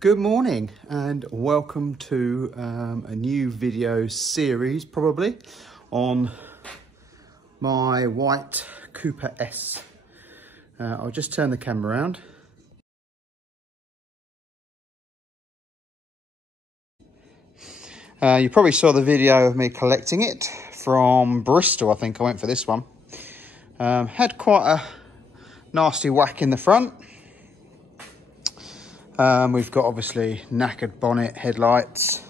Good morning and welcome to a new video series probably on my white Cooper S. I'll just turn the camera around. You probably saw the video of me collecting it from Bristol. I think I went for this one. Had quite a nasty whack in the front. We've got obviously knackered bonnet, headlights.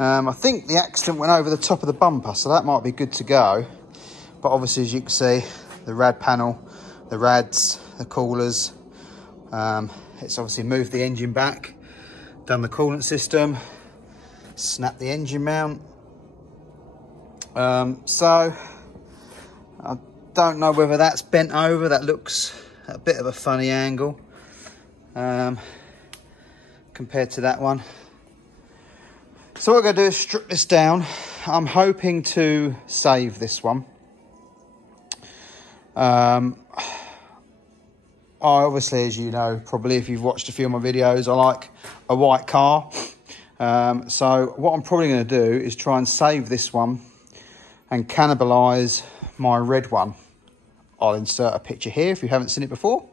I think the accident went over the top of the bumper, so that might be good to go. But obviously, as you can see, the rad panel, the rads, the coolers. It's obviously moved the engine back, done the coolant system, snapped the engine mount. So I don't know whether that's bent over. That looks a bit of a funny angle. Compared to that one. So what we're going to do is strip this down. I'm hoping to save this one. I obviously, as you know, probably if you've watched a few of my videos, I like a white car. So what I'm probably going to do is try and save this one and cannibalise my red one. I'll insert a picture here if you haven't seen it before.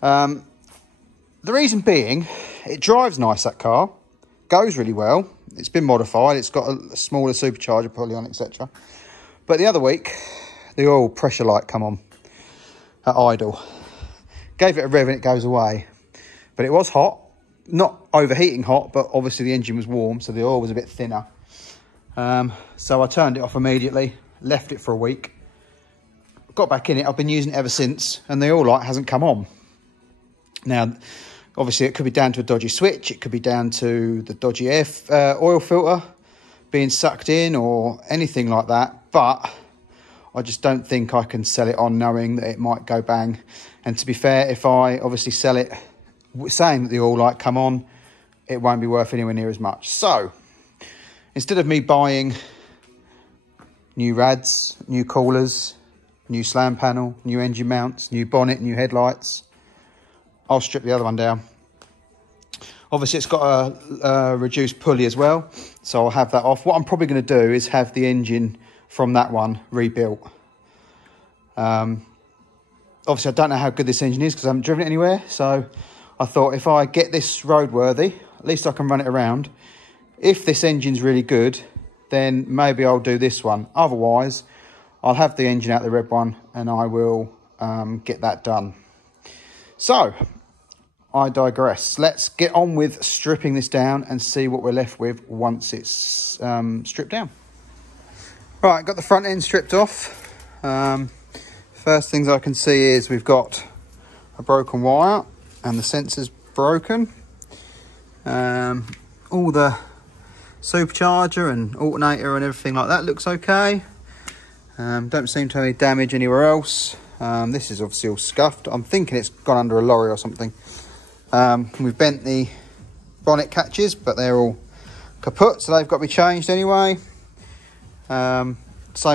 The reason being, it drives nice, that car, goes really well, it's been modified, it's got a smaller supercharger probably on, etc. But the other week, the oil pressure light come on at idle. Gave it a rev and it goes away. But it was hot, not overheating hot, but obviously the engine was warm, so the oil was a bit thinner. So I turned it off immediately, left it for a week, got back in it, I've been using it ever since, and the oil light hasn't come on. Now, obviously, it could be down to a dodgy switch. It could be down to the dodgy oil filter being sucked in or anything like that. But I just don't think I can sell it on knowing that it might go bang. And to be fair, if I obviously sell it saying that the oil light come on, it won't be worth anywhere near as much. So instead of me buying new rads, new coolers, new slam panel, new engine mounts, new bonnet, new headlights, I'll strip the other one down. Obviously, it's got a reduced pulley as well, so I'll have that off. What I'm probably going to do is have the engine from that one rebuilt. Obviously, I don't know how good this engine is because I haven't driven it anywhere, so I thought if I get this roadworthy, at least I can run it around. If this engine's really good, then maybe I'll do this one. Otherwise, I'll have the engine out the red one and I will get that done. So, I digress. Let's get on with stripping this down and see what we're left with once it's stripped down. Right, got the front end stripped off. First things I can see is we've got a broken wire and the sensor's broken. All the supercharger and alternator and everything like that looks okay. Don't seem to have any damage anywhere else. This is obviously all scuffed. I'm thinking it's gone under a lorry or something. We've bent the bonnet catches, but they're all kaput, so they've got to be changed anyway. Same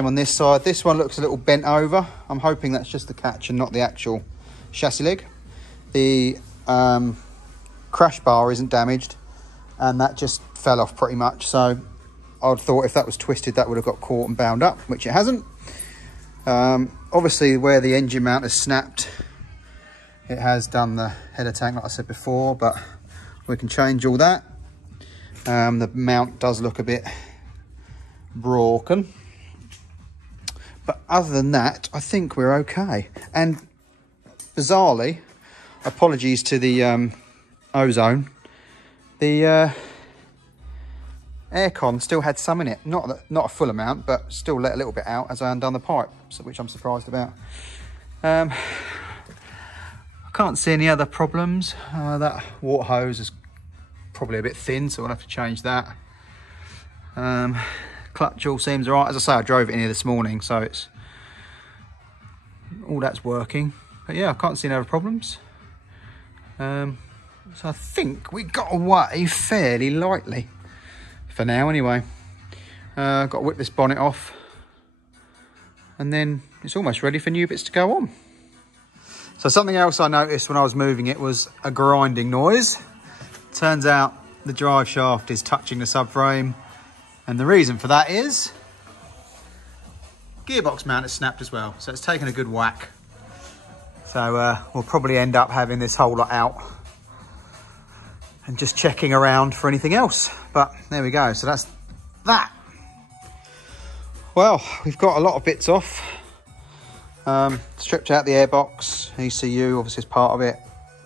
on this side. This one looks a little bent over. I'm hoping that's just the catch and not the actual chassis leg. The crash bar isn't damaged, and that just fell off pretty much. So I'd thought if that was twisted, that would have got caught and bound up, which it hasn't. Obviously, where the engine mount has snapped, it has done the header tank, like I said before, but we can change all that. The mount does look a bit broken, but other than that, I think we're okay. And bizarrely, apologies to the ozone, the aircon still had some in it. Not a full amount, but still let a little bit out as I undone the pipe, which I'm surprised about. I can't see any other problems. That water hose is probably a bit thin, so I'll have to change that. Clutch all seems all right. As I say, I drove it in here this morning, so it's all that's working. But yeah, I can't see any other problems. So I think we got away fairly lightly. For now, anyway. Got to whip this bonnet off and then it's almost ready for new bits to go on. So something else I noticed when I was moving it was a grinding noise. Turns out the drive shaft is touching the subframe, and the reason for that is gearbox mount is snapped as well, so it's taken a good whack. So we'll probably end up having this whole lot out and just checking around for anything else. But there we go, so that's that. Well, we've got a lot of bits off. Stripped out the airbox, ECU obviously is part of it,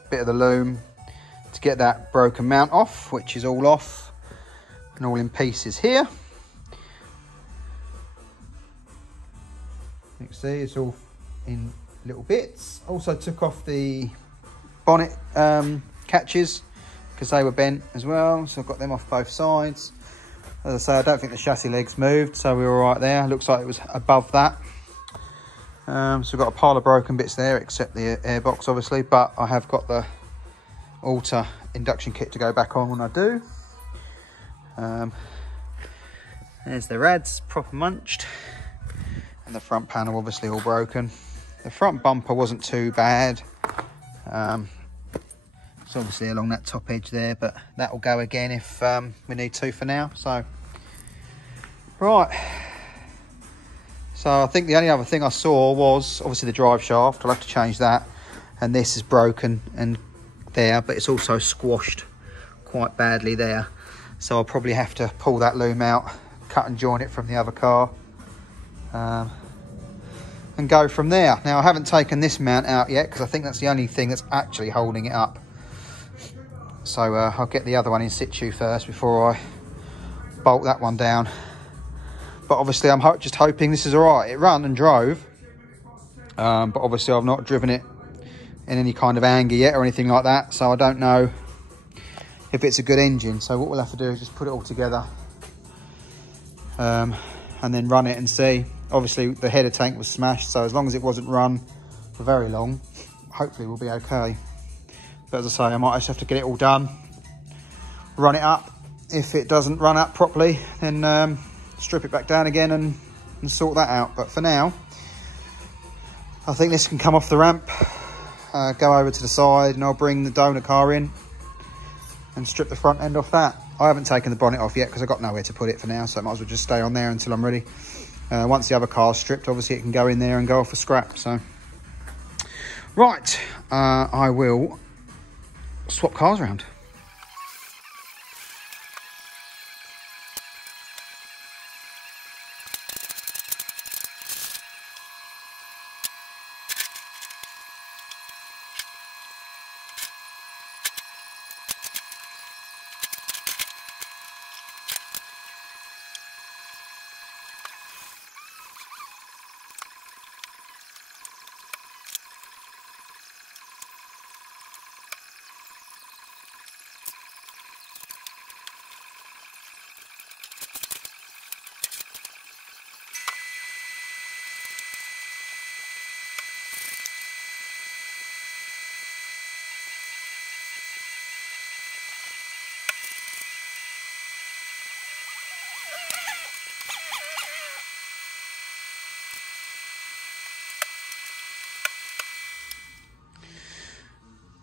bit of the loom to get that broken mount off, which is all off and all in pieces here. You can see it's all in little bits. Also took off the bonnet catches because they were bent as well, so I've got them off both sides. As I say, I don't think the chassis legs moved, so we were all right there. Looks like it was above that. So we've got a pile of broken bits there, except the airbox obviously, but I have got the Alta induction kit to go back on when I do. There's the rads, proper munched, and the front panel obviously all broken. The front bumper wasn't too bad. It's obviously along that top edge there, but that will go again if we need to for now. So, right. So I think the only other thing I saw was obviously the drive shaft. I'll have to change that. And this is broken and there, but it's also squashed quite badly there. So I'll probably have to pull that loom out, cut and join it from the other car, and go from there. Now I haven't taken this mount out yet because I think that's the only thing that's actually holding it up. So I'll get the other one in situ first before I bolt that one down. But obviously I'm just hoping this is all right. It ran and drove, but obviously I've not driven it in any kind of anger yet or anything like that. So I don't know if it's a good engine. So what we'll have to do is just put it all together and then run it and see. Obviously the header tank was smashed, so as long as it wasn't run for very long, hopefully we'll be okay. But as I say, I might just have to get it all done, run it up. If it doesn't run up properly, then strip it back down again and sort that out. But for now, I think this can come off the ramp, go over to the side, and I'll bring the donor car in and strip the front end off that. I haven't taken the bonnet off yet because I've got nowhere to put it for now, so I might as well just stay on there until I'm ready. Once the other car's stripped, obviously it can go in there and go off for scrap. So, right, I will swap cars around.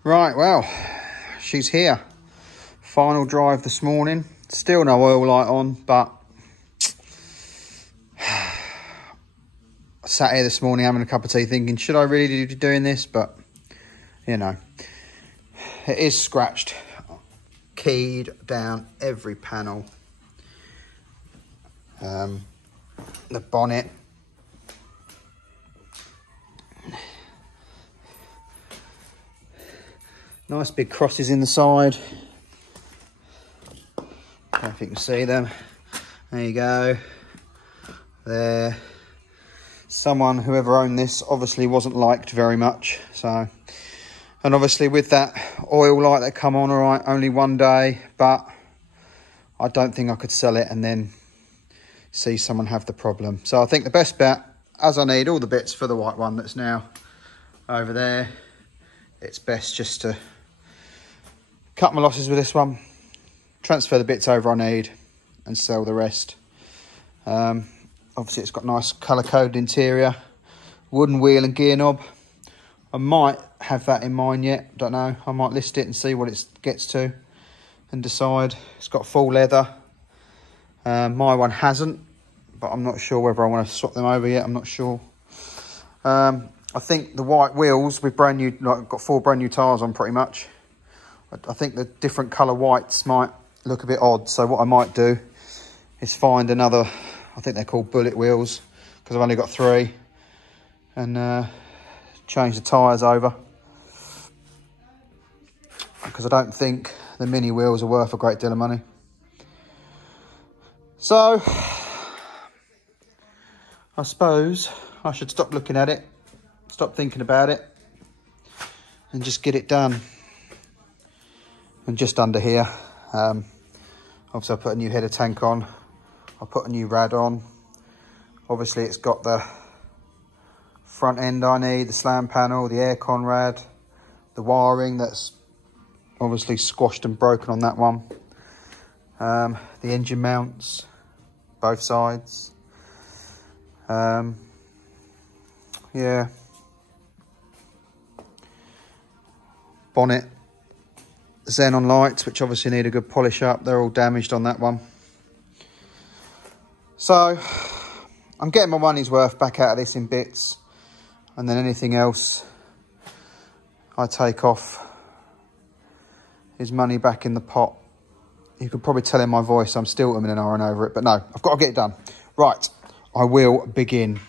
Right, well, she's here. Final drive this morning. Still no oil light on, but I sat here this morning having a cup of tea thinking, should I really be doing this? But, you know, it is scratched, keyed down every panel. The bonnet. Nice big crosses in the side. I don't know if you can see them. There you go. There. Someone, whoever owned this, obviously wasn't liked very much. So, and obviously with that oil light that come on, all right, only one day, but I don't think I could sell it and then see someone have the problem. So I think the best bet, as I need all the bits for the white one that's now over there, it's best just to cut my losses with this one, transfer the bits over I need, and sell the rest. Obviously it's got nice colour coded interior, wooden wheel and gear knob. I might have that in mind yet, don't know. I might list it and see what it gets to and decide. It's got full leather. My one hasn't, but I'm not sure whether I want to swap them over yet. I'm not sure. I think the white wheels with brand new, like got 4 brand new tyres on pretty much. I think the different colour whites might look a bit odd. So what I might do is find another, I think they're called bullet wheels, because I've only got 3, and change the tyres over. Because I don't think the mini wheels are worth a great deal of money. So I suppose I should stop looking at it, stop thinking about it, and just get it done. And just under here, obviously I put a new header tank on, I put a new rad on. Obviously it's got the front end I need, the slam panel, the aircon rad, the wiring that's obviously squashed and broken on that one. The engine mounts, both sides. Yeah. Bonnet, xenon lights, which obviously need a good polish up. They're all damaged on that one. So I'm getting my money's worth back out of this in bits, and then anything else I take off is money back in the pot. You could probably tell in my voice I'm still umming and ahhing over it, but no, I've got to get it done. Right, I will begin.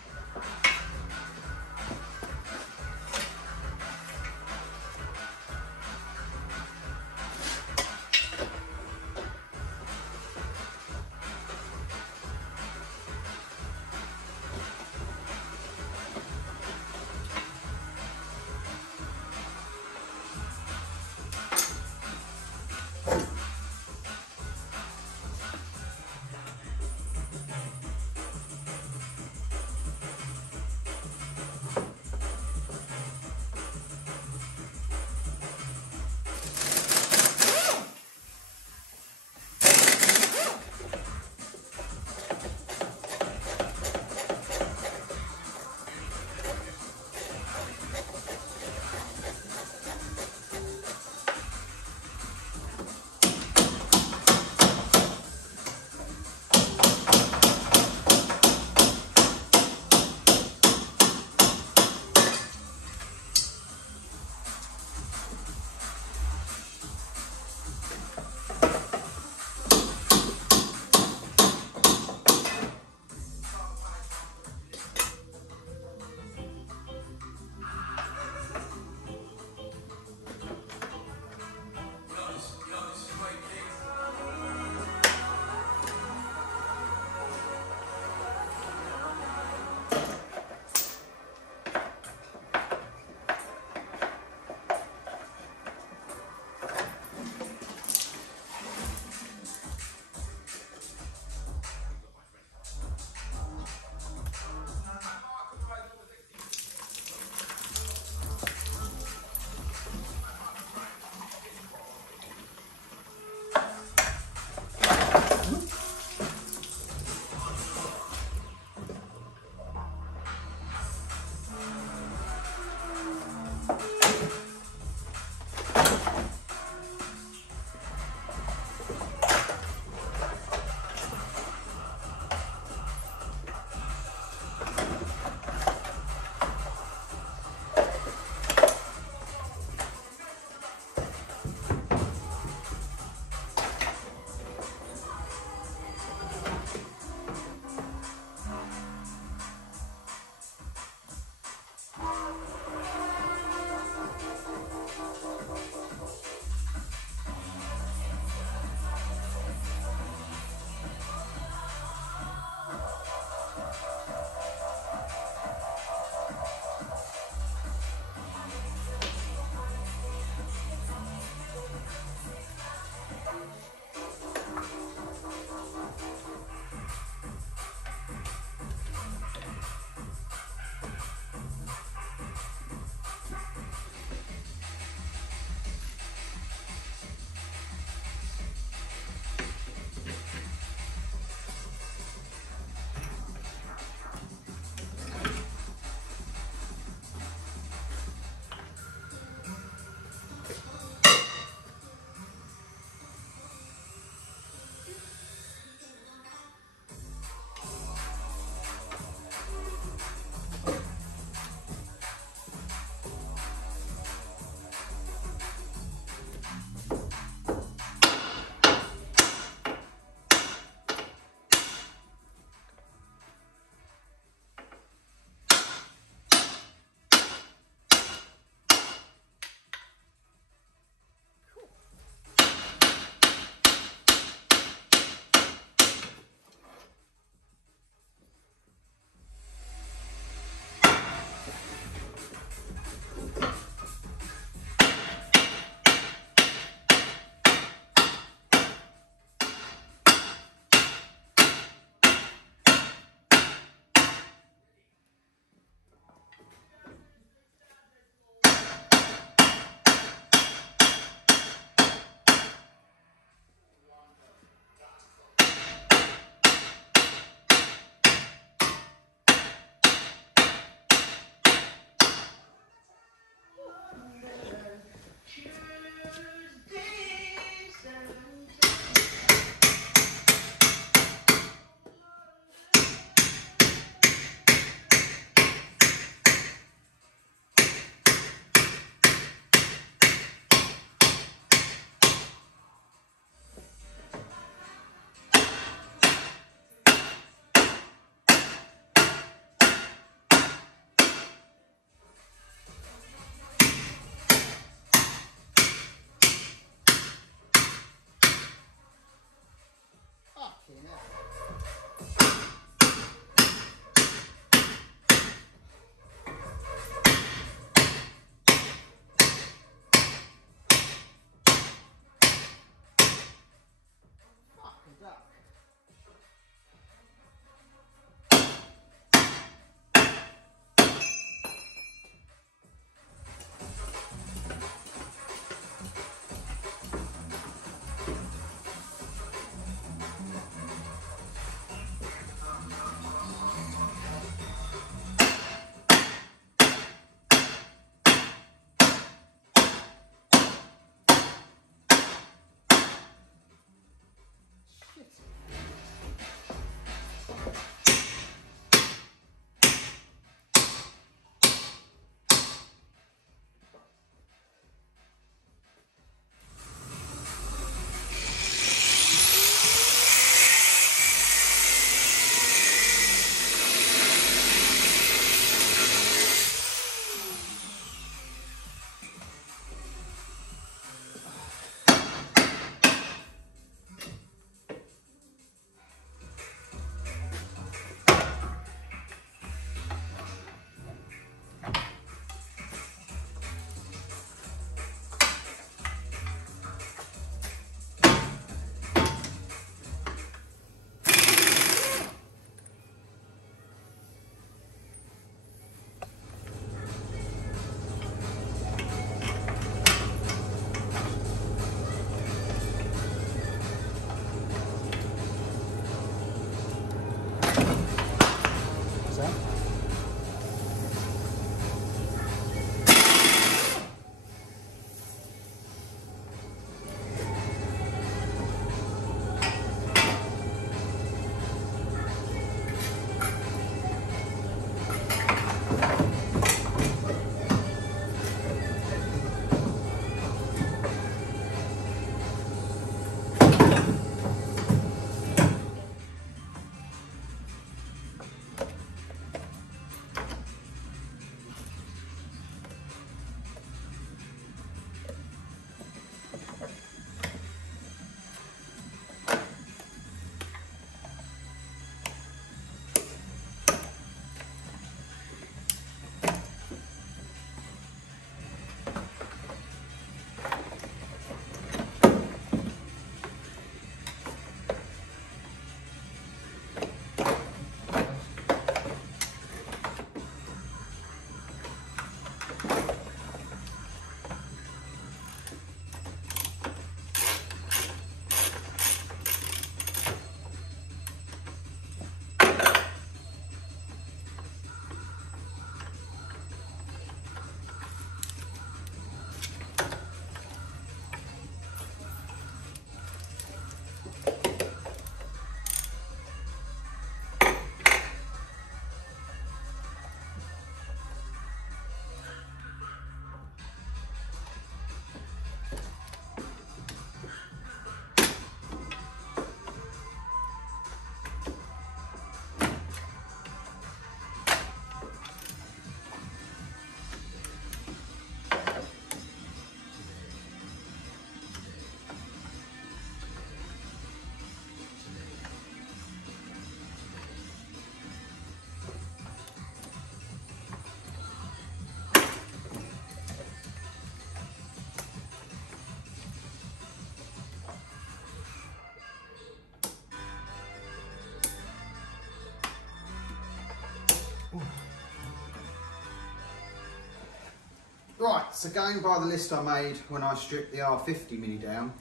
Right, so going by the list I made when I stripped the R50 Mini down,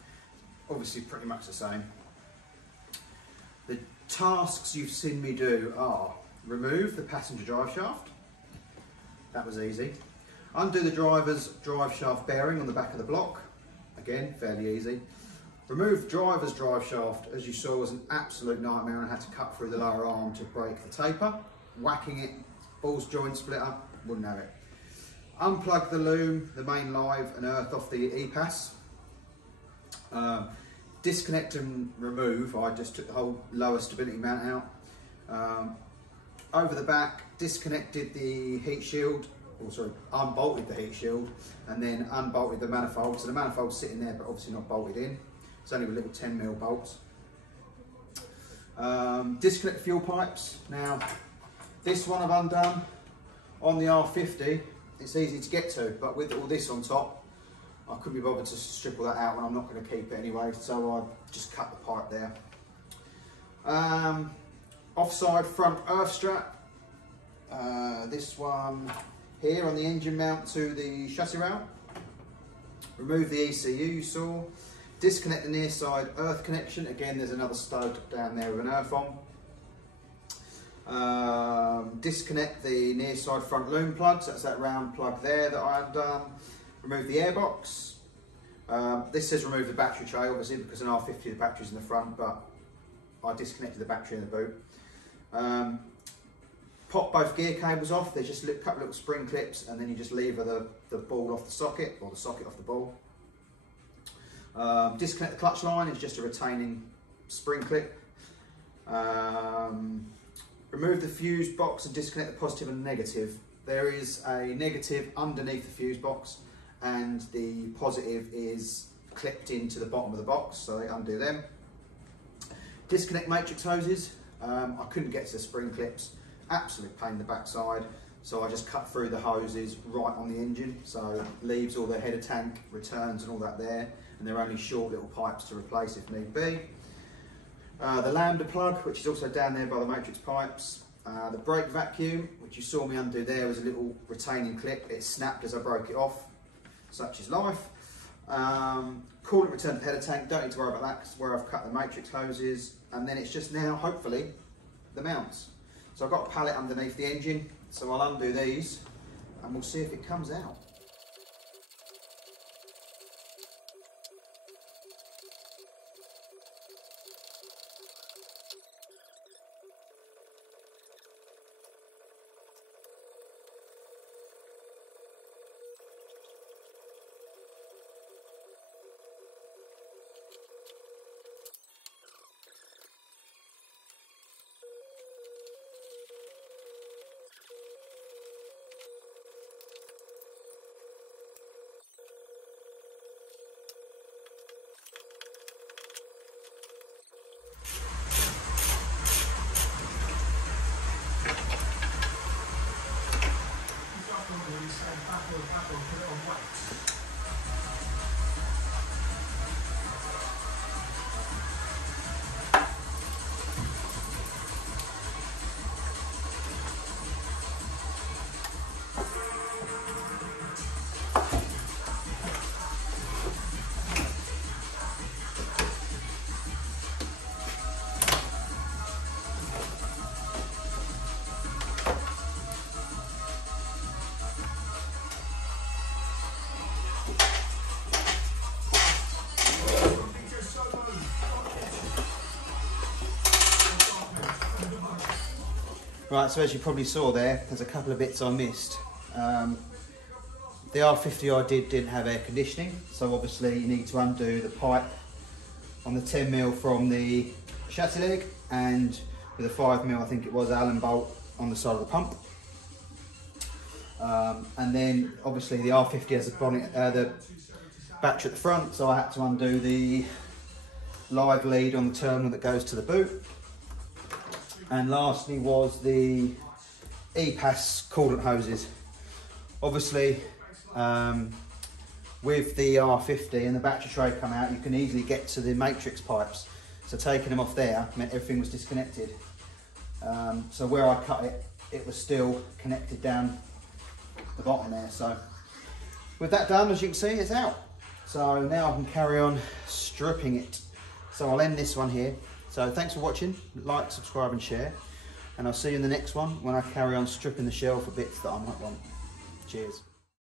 obviously pretty much the same. The tasks you've seen me do are remove the passenger drive shaft. That was easy. Undo the driver's drive shaft bearing on the back of the block. Again, fairly easy. Remove driver's drive shaft, as you saw, was an absolute nightmare, and I had to cut through the lower arm to break the taper. Whacking it, balls joint splitter, wouldn't have it. Unplug the loom, the main live, and earth off the E-pass. Disconnect and remove, I just took the whole lower stability mount out. Over the back, disconnected the heat shield, or sorry, unbolted the heat shield, and then unbolted the manifold. So the manifold's sitting there, but obviously not bolted in. It's only with little 10mm bolts. Disconnect the fuel pipes. Now, this one I've undone on the R50. It's easy to get to, but with all this on top, I couldn't be bothered to strip all that out, and I'm not going to keep it anyway, so I just cut the pipe there. Offside front earth strap. This one here on the engine mount to the chassis rail. Remove the ECU you saw. Disconnect the near side earth connection. Again, there's another stud down there with an earth on. Disconnect the near side front loom plugs. That's that round plug there that I had done. Remove the airbox. This says remove the battery tray, obviously, because an R50 the battery's in the front, but I disconnected the battery in the boot. Pop both gear cables off. There's just a couple of little spring clips, and then you just lever the ball off the socket, or the socket off the ball. Disconnect the clutch line. It's just a retaining spring clip. Remove the fuse box and disconnect the positive and negative. There is a negative underneath the fuse box, and the positive is clipped into the bottom of the box, so they undo them. Disconnect matrix hoses. I couldn't get to the spring clips. Absolute pain in the backside, so I just cut through the hoses right on the engine, so it leaves all the header tank returns and all that there, and they're only short little pipes to replace if need be. The lambda plug, which is also down there by the matrix pipes. The brake vacuum, which you saw me undo there, was a little retaining clip. It snapped as I broke it off. Such is life. Coolant return to the header tank. Don't need to worry about that, because where I've cut the matrix hoses, and then it's just now, hopefully, the mounts. So I've got a pallet underneath the engine, so I'll undo these, and we'll see if it comes out. Right, so as you probably saw there's a couple of bits I missed. The R50 I didn't have air conditioning, so obviously you need to undo the pipe on the 10mm from the chassis leg, and with a 5mm, I think it was, Allen bolt on the side of the pump. And then obviously the R50 has the bonnet, the battery at the front, so I had to undo the live lead on the terminal that goes to the boot. And lastly was the E-pass coolant hoses. Obviously, with the R50 and the battery tray come out, you can easily get to the matrix pipes. So taking them off there meant everything was disconnected. So where I cut it, it was still connected down the bottom there. So with that done, as you can see, it's out. So now I can carry on stripping it. So I'll end this one here. So thanks for watching, like, subscribe and share. And I'll see you in the next one when I carry on stripping the shell for bits that I might want. Cheers.